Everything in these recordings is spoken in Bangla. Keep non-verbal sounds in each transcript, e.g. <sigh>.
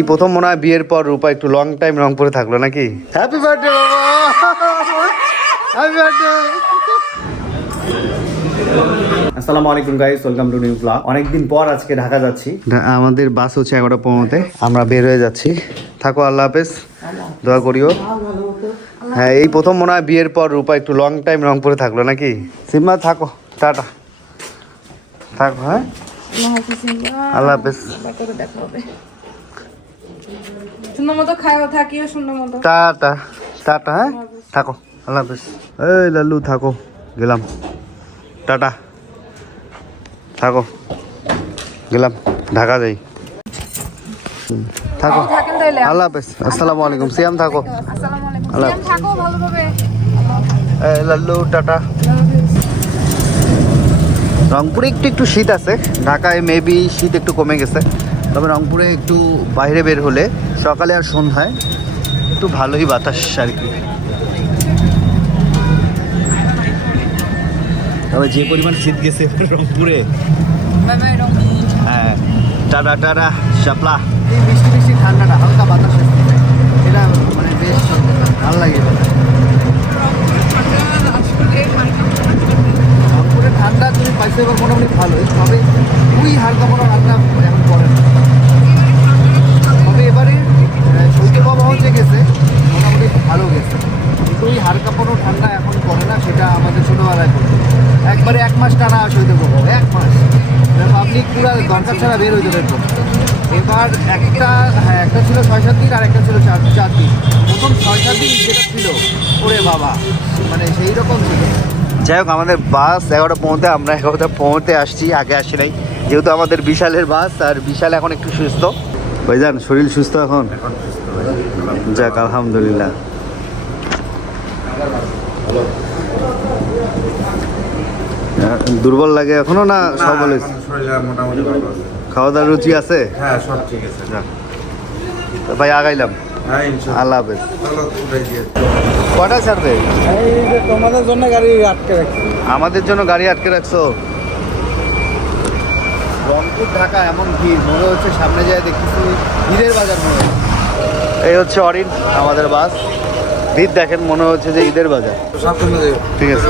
এই প্রথম মনে হয় বিয়ের পর রূপা একটু লং টাইম রংপুরে থাকল নাকি? হ্যাপি বার্থডে হ্যাপি বার্থডে আসসালামু আলাইকুম guys welcome to new blog অনেকদিন পর আজকে ঢাকা যাচ্ছি। আমাদের বাস হচ্ছে এগারোটা পনেরোতে। আমরা বের হয়ে যাচ্ছি। থাকো আল্লাহ হাফেজ। দোয়া করিও। হ্যাঁ এই প্রথম মনে হয় বিয়ের পর রূপা একটু লং টাইম রংপুরে থাকল নাকি? সিম্মা থাকো। টাটা। থাকো হ্যাঁ? আল্লাহ হাফেজ সুন্দর মতো খাইও থাকিও সুন্দর মতো টাটা টাটা হ্যাঁ? থাকো আল্লাহ হাফেজ। এই লাল্লু থাকো গেলাম। টাটা থাকো গেলাম ঢাকা যাই। থাকো আল্লাহ হাফেজ আসসালামু আলাইকুম সিয়াম থাকো। আল্লাহ এই লাল্লু টাটা রংপুরে একটু একটু শীত আছে। ঢাকায় মেবি শীত একটু কমে গেছে। তবে রংপুরে একটু বাইরে বের হলে সকালে আর সন্ধ্যায় একটু ভালোই বাতাস আর কি। তবে যে পরিমাণ শীত গেছে <laughs> রংপুরে। হ্যাঁ টাটা টাটা, শাপলা। বৃষ্টি বৃষ্টি, ঠান্ডাটা, হালকা বাতাস এটা মানে বেশ ভালো লাগে রংপুরে ঠান্ডা তুমি পাইছো এবার মোটামুটি ভালোই। তবে খুবই হালকা কোনো ঠান্ডা এখন পড়ে না তবে এবারে আহ, যে গেছে মোটামুটি ভালো গেছে। কিন্তু ওই হালকা কোনো ঠান্ডা এখন পড়ে না সেটা আমাদের ছোটোবেলায় পড়তো একবারে এক মাস টানা শৈত্যপ্রবাহ এক মাস। পাবলিক পুরো দরকার ছাড়া বের হইতে পারতো এবার একটা হ্যাঁ একটা ছিল ছয় সাত দিন আর একটা ছিল চার চার দিন। প্রথম ছয় সাত দিন যেটা ছিল ওরে বাবা মানে সেই রকম ছিল। যাই হোক আমাদের বাস এগারোটা পৌঁছতে আমরা এগারোটা পৌঁতে আসছি আগে আসি নাই। যেহেতু আমাদের বিশালের বাস আর বিশাল এখন একটু সুস্থ। ভাইজান শরীর সুস্থ এখন? যাক আলহামদুলিল্লাহ। দুর্বল লাগে এখনও না সব খাওয়া দাওয়ার রুচি আছে? হ্যাঁ সব ঠিক আছে তো ভাই আগাইলাম। হ্যাঁ আল্লাহ হাফেজ। কটা ছাড়বে? তোমাদের জন্য গাড়ি আটকে রাখছি। আমাদের জন্য গাড়ি আটকে রাখছো? রংপুর ঢাকা এমন ভিড়। মনে হচ্ছে সামনে যায় দেখতেছি। ভিড়ের বাজার মনে হচ্ছে। এই হচ্ছে অরিন, আমাদের বাস। ভিড় দেখেন, মনে হচ্ছে যে ঈদের বাজার। ঠিক আছে।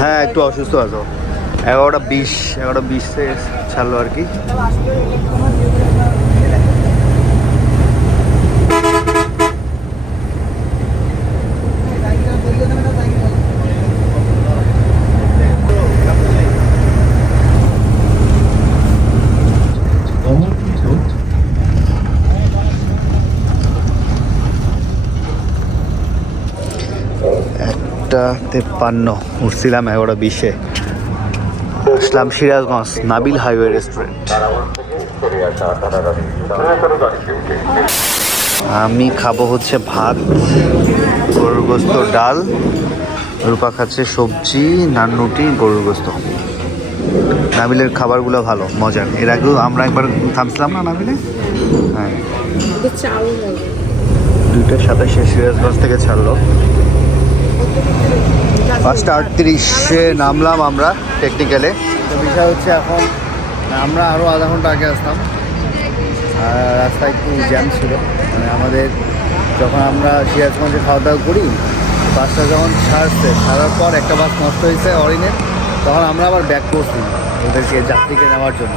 হ্যাঁ একটু অসুস্থ আছো। এগারোটা বিশ এগারোটা বিশ ছাড়লো আর কি একটা তেপ্পান্ন উঠছিলাম এগারোটা বিশে। আসলাম সিরাজগঞ্জ নাবিল হাইওয়ে রেস্টুরেন্ট। আমি খাব হচ্ছে ভাত গরুর গোস্ত ডাল রূপা খাচ্ছে সবজি নানরুটি গরুর গোস্ত। নাবিলের খাবারগুলো ভালো মজার এর আগেও আমরা একবার থামছিলাম না নাবিলে? হ্যাঁ। সাথে সে সিরাজগঞ্জ থেকে ছাড়লো। পাঁচটা আটত্রিশে নামলাম আমরা টেকনিক্যালে তো বিষয় হচ্ছে এখন আমরা আরও আধা ঘণ্টা আগে আসতাম আর রাস্তায় একটু জ্যাম ছিল। মানে আমাদের যখন আমরা সিরাজগঞ্জে খাওয়া দাওয়া করি বাসটা যখন ছাড়ছে ছাড়ার পর একটা বাস নষ্ট হয়েছে অরিনের তখন আমরা আবার ব্যাক করছি ওদেরকে যাত্রীকে নেওয়ার জন্য।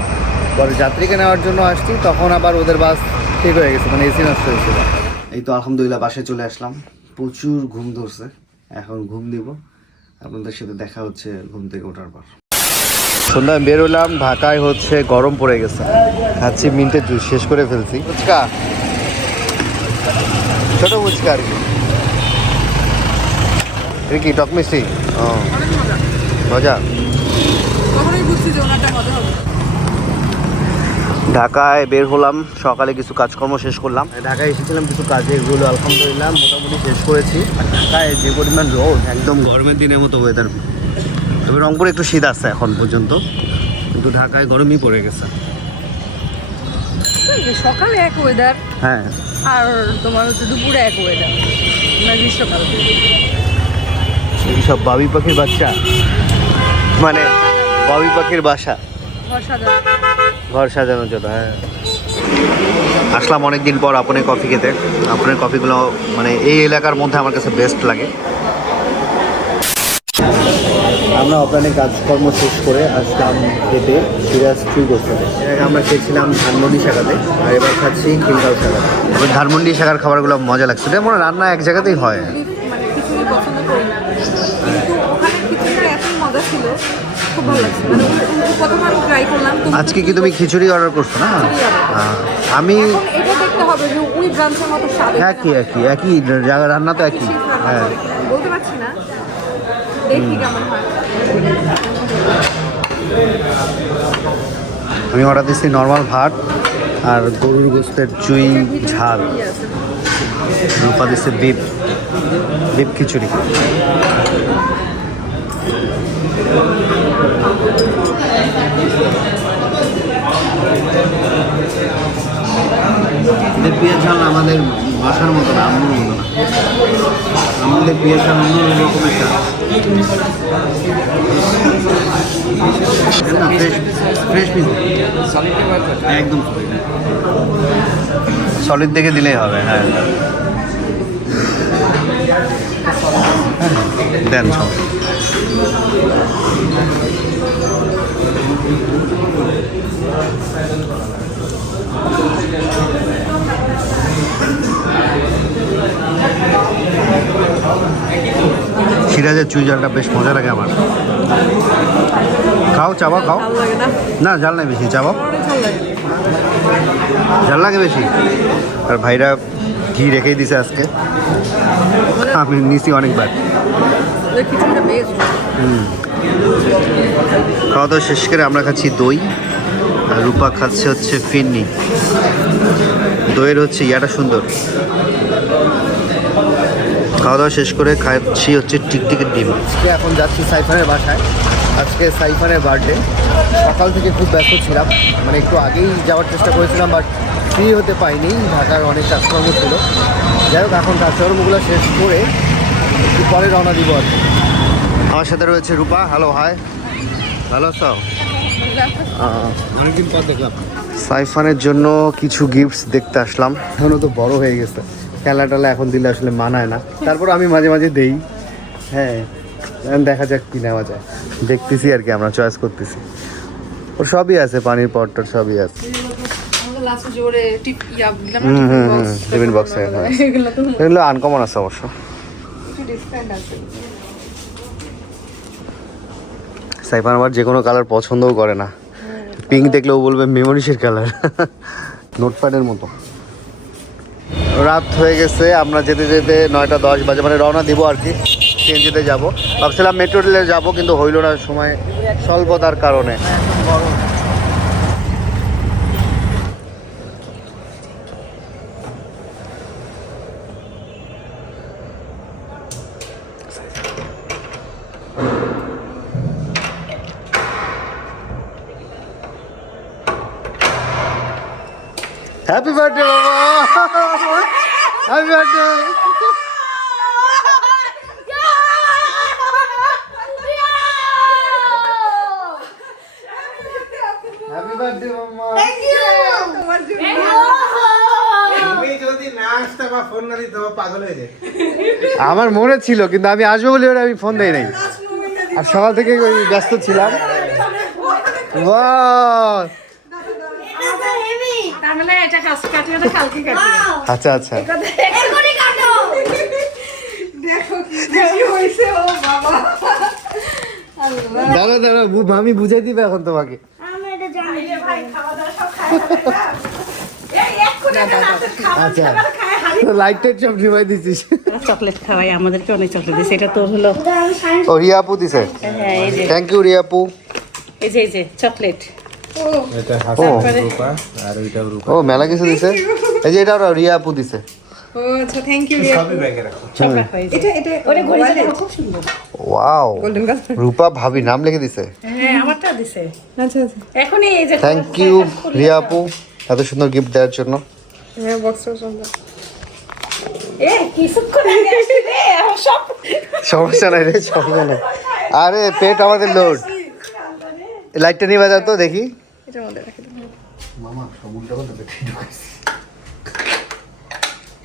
পরে যাত্রীকে নেওয়ার জন্য আসছি তখন আবার ওদের বাস ঠিক হয়ে গেছে মানে এসি নষ্ট হয়েছিল এই তো আলহামদুলিল্লাহ বাসে চলে আসলাম। প্রচুর ঘুম ধরছে। এখন ঘুম দিব। আপনাদের সাথে দেখা হচ্ছে ঘুম থেকে ওঠার পর। সন্ধ্যায় বেরোলাম ঢাকায় হচ্ছে গরম পড়ে গেছে। খাচ্ছি মিন্টের জুস শেষ করে ফেলছি। ফুচকা। ছোট ফুচকা আর কি। এটা কি টক মিষ্টি? ও মজা। কখনোই বুঝছি যে ওনারটা মজা হবে। ঢাকায় বের হলাম সকালে কিছু কাজকর্ম শেষ করলাম। ঢাকায় এসেছিলাম কিছু কাজে এগুলো আলহামদুলিল্লাহ মোটামুটি শেষ করেছি। ঢাকায় যে পরিমাণ রোদ একদম গরমের দিনের মতো ওয়েদার তবে রংপুরে একটু শীত আছে এখন পর্যন্ত কিন্তু ঢাকায় গরমই পড়ে গেছে। সকালে এক ওয়েদার হ্যাঁ। আর তোমার হচ্ছে দুপুরে এক ওয়েদার মানে গ্রীষ্মকাল সব বাবি পাখির বাচ্চা। মানে বাবি পাখির বাসা। অসাধারণ ঘর সাজানোর জন্য হ্যাঁ। আসলাম অনেক দিন পর আপনের কফি খেতে। আপনের কফিগুলো মানে এই এলাকার মধ্যে আমার কাছে বেস্ট লাগে। আমরা অপ্রাণে কাজকর্ম শেষ করে আজকে আসলাম খেতে সিরাজ ট্রি করতে এর আমরা খেয়েছিলাম ধানমন্ডি শাখাতে আর এবার খাচ্ছি খিলগাঁও শাখাতে। এবার ধানমন্ডি শাখার খাবারগুলো মজা লাগছে। এটা মনে রান্না এক জায়গাতেই হয়। মানে খুব ভালো লাগছে। মানে প্রথমবার ট্রাই করলাম আজকে কি তুমি খিচুড়ি অর্ডার করছ না। আমি এটা দেখতে হবে যে ওই ব্রাঞ্চের মতো স্বাদ একই একই একই জায়গা রান্না তো একই। হ্যাঁ। বলতে পারছি না। দেখি কেমন হয়। আমি অর্ডার দিচ্ছি নর্মাল ভাত আর গরুর গোস্তের চুই ঝাল। রূপা দিচ্ছে বিপ বিপ খিচুড়ি। এদের পেঁয়াজ আমাদের বাসার মতো না, আম্মুর মতো না। আমাদের পেঁয়াজ ঝাল অন্য রকম একটা একদম সলিড দেখে দিলেই হবে হ্যাঁ। দেন সব। সিরাজের চুই জালটা বেশ মজা লাগে আমার। খাও চাবা খাও। না জাল নাই বেশি চাবাও। জাল লাগে বেশি। আর ভাইরা ঘি রেখেই দিছে আজকে। আমি নিছি অনেকবার। ওই খিচুড়িটা বেস্ট খাওয়া দাওয়া শেষ করে আমরা খাচ্ছি দই। আর রূপা খাচ্ছে হচ্ছে ফিন্নি দইয়ের হচ্ছে ইয়াটা সুন্দর। খাওয়া দাওয়া শেষ করে খাচ্ছি হচ্ছে টিকটিকের ডিম। আজকে এখন যাচ্ছি সাইফানের বাসায়। আজকে সাইফানের বার্থডে সকাল থেকে খুব ব্যস্ত ছিলাম। মানে একটু আগেই যাওয়ার চেষ্টা করেছিলাম বাট ফ্রি হতে পাইনি ঢাকার অনেক কাজকর্ম ছিল। যাই হোক এখন কাজকর্মগুলো শেষ করে একটু পরে রওনা দিব আর আমার সাথে রয়েছে রূপা হ্যালো হাই ভালো আছো? অনেকদিন পর দেখলাম। সাইফানের জন্য কিছু গিফটস দেখতে আসলাম। এখনও তো বড় হয়ে গেছে। খেলা টেলা এখন দিলে আসলে মানায় না। তারপর আমি মাঝে মাঝে দেই। হ্যাঁ এখন দেখা যাক কি নেওয়া যায়। দেখতেছি আর কি আমরা চয়েস করতেছি। ওর সবই আছে পানির পটর সবই আছে। হ্যাঁ। এগুলো আনকমন আছে অবশ্য। ডিফারেন্ট আছে। সাইফান আবার যে কোনো কালার পছন্দও করে না। পিঙ্ক দেখলেও বলবে মেমোরিসের কালার নোটপ্যাডের মতো। রাত হয়ে গেছে আমরা যেতে যেতে নয়টা দশ বাজে মানে রওনা দিব আর কি। সিএনজিতে যাব। ভাবছিলাম মেট্রো রেলে যাব কিন্তু হইল না সময় স্বল্পতার কারণে। হ্যাপি বার্থডে বাবা হ্যাপি বার্থডে হ্যাপি বার্থডে মাম্মা তুমি যদি না আসতে বা ফোন না দিতে পাগল হয়ে আমার মনে ছিল কিন্তু আমি আসব বলে ওরা আমি ফোন দেই নাই। আর সকাল থেকে ব্যস্ত ছিলাম। Wow! মানে এটা কাজ কাটিয়ে না কালকে কাটিয়ে আচ্ছা আচ্ছা। দাঁড়া দাঁড়া বু- আমি বুঝাই দিবে এখন তোমাকে। আচ্ছা। তো লাইটের সব রিমাই দিছিস। চকলেট খাওয়াই আমাদেরকে অনেক চকলেট দিয়েছে এটা তো হলো ও রিয়া আপু দিছে। হ্যাঁ থ্যাংক ইউ রিয়া আপু। এই যে এই যে চকলেট। এটা ও। রূপা আর ওইটাও রূপা। ও মেলা কিছু দিছে? এই যে এটা ওরা রিয়া আপু দিছে। ও আচ্ছা থ্যাংক ইউ সবই ব্যাগে রাখো। সব রাখা হয়েছে এটা এটা ওরে ঘড়ি খুব সুন্দর। ওয়াও। রূপা ভাবি নাম লিখে দিছে। হ্যাঁ আমারটা দিছে। আচ্ছা আচ্ছা। এখনই এই যে থ্যাংক ইউ রিয়া আপু এত সুন্দর গিফট দেওয়ার জন্য। হ্যাঁ বক্সটা সুন্দর। সমস্যা নাই রে সমস্যা নাই। আরে পেট আমাদের লোড লাইটটা <laughs> নিয়ে বাজাও তো দেখি। এটার মধ্যে রাখি। মামা সব উল্টা পাল্টা ঢুকাইছি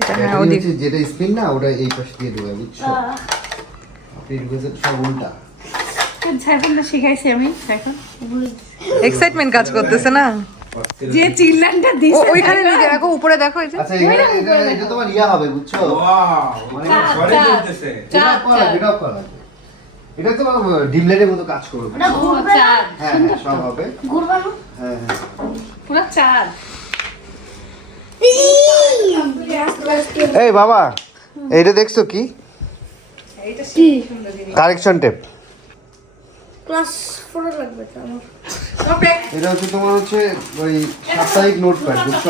এটা হ্যাঁ যেটা স্পিন না ওটা এই পাশে দিয়ে দেবে বুঝছ? আপনি ঢুকেছেন সব উল্টা। সাইকেলটা শিখাইছি আমি এখন এক্সাইটমেন্ট কাজ করতেছে না? যে চিল্লানটা দিছে। ওইখানে নিজে দেখো উপরে দেখো এই যে। আচ্ছা এটা তোমার ইয়া হবে বুঝছ? ওয়াও মানে ঘরে চলতেছে। এটা করা লাগবে, করা এটা তো ডিম লাইটের মতো কাজ করবে। চাঁদ হ্যাঁ হ্যাঁ সব হবে। হ্যাঁ হ্যাঁ পুরো চাঁদ এই বাবা এইটা দেখছ কি? Correction tape. ক্লাস ফোরে লাগবে এটা হচ্ছে তোমার হচ্ছে ওই সাপ্তাহিক নোট প্যাড বুঝছ?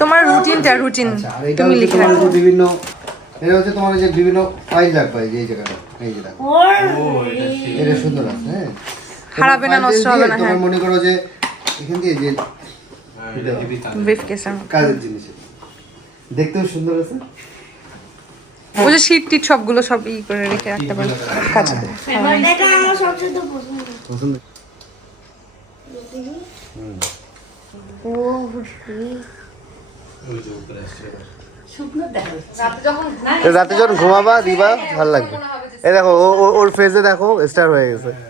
তোমার রুটিনটা রুটিন আচ্ছা, তুমি লিখে রাখো। বিভিন্ন এটা হচ্ছে তোমার যে বিভিন্ন ফাইল রাখবে এই এই জায়গাটা এই যে দেখো। এটা সুন্দর আছে হ্যাঁ। হারাবে না, নষ্ট হবে না, তোমার হ্যাঁ। মনে করো যে এখান দিয়ে যে কাজের জিনিস। দেখতেও সুন্দর আছে। ওই যে শীট টিট সবগুলো সব ই করে রেখে রাখতে পারো। পছন্দ। ও রাতে যখন ঘুমাবা দিবা ভালো লাগবে। এই দেখো ও- ও- ওর ফেজে দেখো স্টার হয়ে গেছে।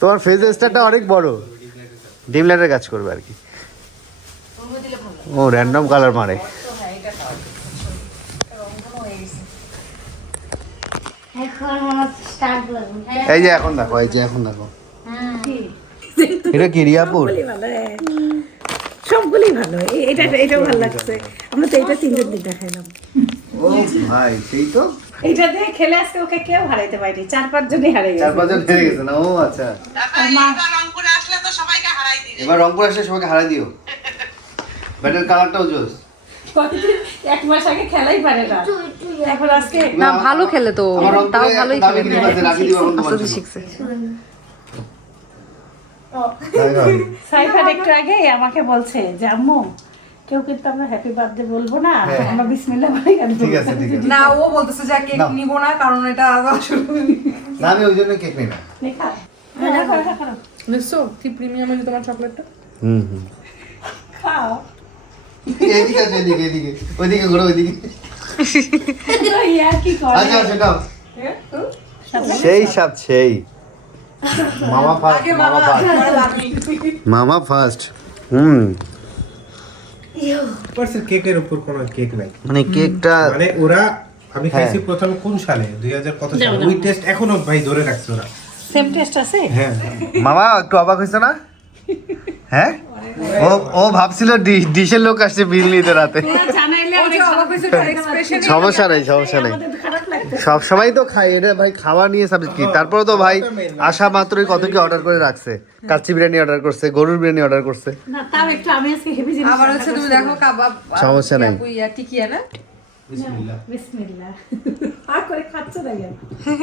তোমার ফেজে স্টারটা অনেক বড়। ডিম লাইটের কাজ করবে আর কি। ও র্যান্ডম কালার মারে। এই যে এখন দেখো এই যে এখন দেখো। এটা কি রিয়াপুর? ভালো। হ্যাঁ। ভালো এটা এটাও ভালো লাগছে। আমরা তো এটা তিনজন দিন দেখাইলাম। ও ভাই সেই তো। এটা দিয়ে খেলে আজকে ওকে কেউ হারাইতে পারেনি চার পাঁচ জনই হারাই চার গেছে পাঁচজন হেরে গেছে না? ও আচ্ছা। এবার রংপুর আসলে সবাইকে হারাই দিও। ব্যাটের কালারটাও জোস। কতদিন এক মাস আগে খেলাই পারে না। এখন আজকে না ভালো খেলে তো তাও ভালোই খেলে। শিখছে। সাইফার একটু আগে আমাকে বলছে যে আম্মু কেউ কিন্তু আমরা হ্যাপি বার্থডে বলব না হ্যাঁ। আমরা বিসমিল্লাহ বলে গান ঠিক আছে ঠিক আছে। না ও বলতেছে যে কেক। নিব না কারণ এটা আসলে না আমি ওই জন্য কেক নিই না। রাখো। নিশ্চয় কি প্রিমিয়াম তোমার চকলেটটা হুম হুম। খাও। এদিকে আছে এদিকে এদিকে। ওইদিকে ঘোরো ওইদিকে। আচ্ছা সেটাও সেই সব সেই। মামা ফার্স্ট মামা ফার্স্ট হুম। কেকের উপর কোনো কেক নাই। মানে কেকটা মানে ওরা আমি হ্যাঁ। খাইছি প্রথম কোন সালে? দুই হাজার কত সালে? ওই টেস্ট এখনও ভাই ধরে রাখছে ওরা। সেম টেস্ট আছে? হ্যাঁ। মামা একটু অবাক হয়েছে না? হ্যাঁ? ও ও ভাবছিল ডি- ডিশের লোক আসছে বিল নিতে রাতে। সমস্যা। নেই সমস্যা নেই। সব সময় তো খাই এটা ভাই খাওয়া নিয়ে সাবজেক্ট কি? তারপরে তো ভাই আসা মাত্রই কত কি অর্ডার করে রাখছে? কাচ্চি বিরিয়ানি অর্ডার করছে গরুর বিরিয়ানি অর্ডার করছে। না তাও একটু আমি আজকে হেভি জিনিস আবার হচ্ছে তুমি দেখো কাবাব সমস্যা নাই। ইয়া টিকিয়া না? বিসমিল্লাহ। বিসমিল্লাহ। আ করে খাচ্ছ না কেন?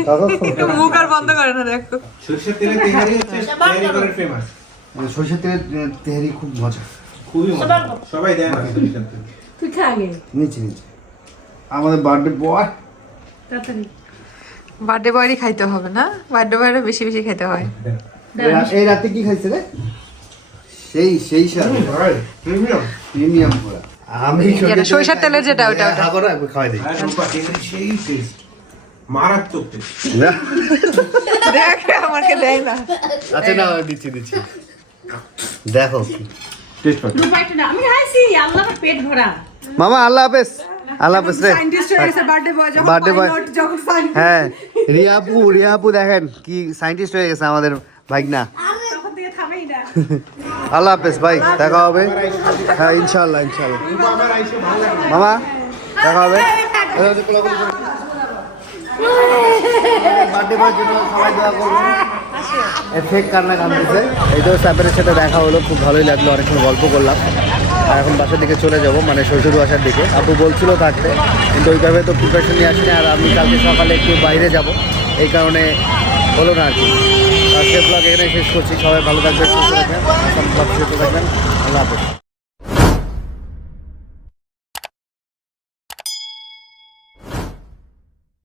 <laughs> মুখ আর বন্ধ করে না দেখো। সরষের তেলে তেহারি হচ্ছে তেহারি করে ফেমাস সরষের তেলের আহ, তেহারি খুব মজা। খুবই মজা। সবাই দেয় না সরষের তেল। তুই খা আগে। নিচে নিচে। আমাদের বার্থডে বয় তাড়াতাড়ি। বার্থডে বয়েরই খাইতে হবে না? বার্থডে বয়ের বেশি বেশি খেতে হয়। এই রাতে কি খাইছে রে? সেই সেই স্বাদ প্রিমিয়াম। প্রিমিয়াম পুরা। আমি যেটা সরিষার তেলের যেটা ওটা, ওটা। হ্যাঁ, একবার খাওয়াই দিই। তেহারি সেই টেস্ট মারাত্মক দেখ আমাকে দেয় না। আচ্ছা না দিচ্ছি দিচ্ছি। দেখো। টেস্ট করো রূপাইটা না আমি খাইছি আল্লাহ পেট ভরা। মামা আল্লাহ হাফেজ। আল্লাহ হাফেজ রে। বার্থডে বয় হ্যাঁ রিয়াপু রিয়াপু দেখেন কি সায়েন্টিস্ট হয়ে গেছে আমাদের ভাইগনা তখন থেকে থামেই না। <laughs> আল্লাহ হাফেজ ভাই দেখা হবে। হ্যাঁ ইনশাল্লাহ ইনশাল্লাহ মামা দেখা হবে। এফেক্ট কান্না কান্দতেছে এই তো স্যাপের সাথে দেখা হলো খুব ভালোই লাগল অনেকক্ষণ গল্প করলাম। এখন বাসার দিকে চলে যাব মানে শ্বশুর বাসার দিকে। আপু বলছিল থাকতে, কিন্তু ওইভাবে তো প্রিপারেশন নিয়ে আসেনি, আর আমি কালকে সকালে একটু বাইরে যাব। এই কারণে হলো না আর কি। আজকের ব্লগ এখানে শেষ করছি। সবাই ভালো থাকবেন, সুস্থ থাকবেন থাকবেন। আল্লাহ হাফেজ।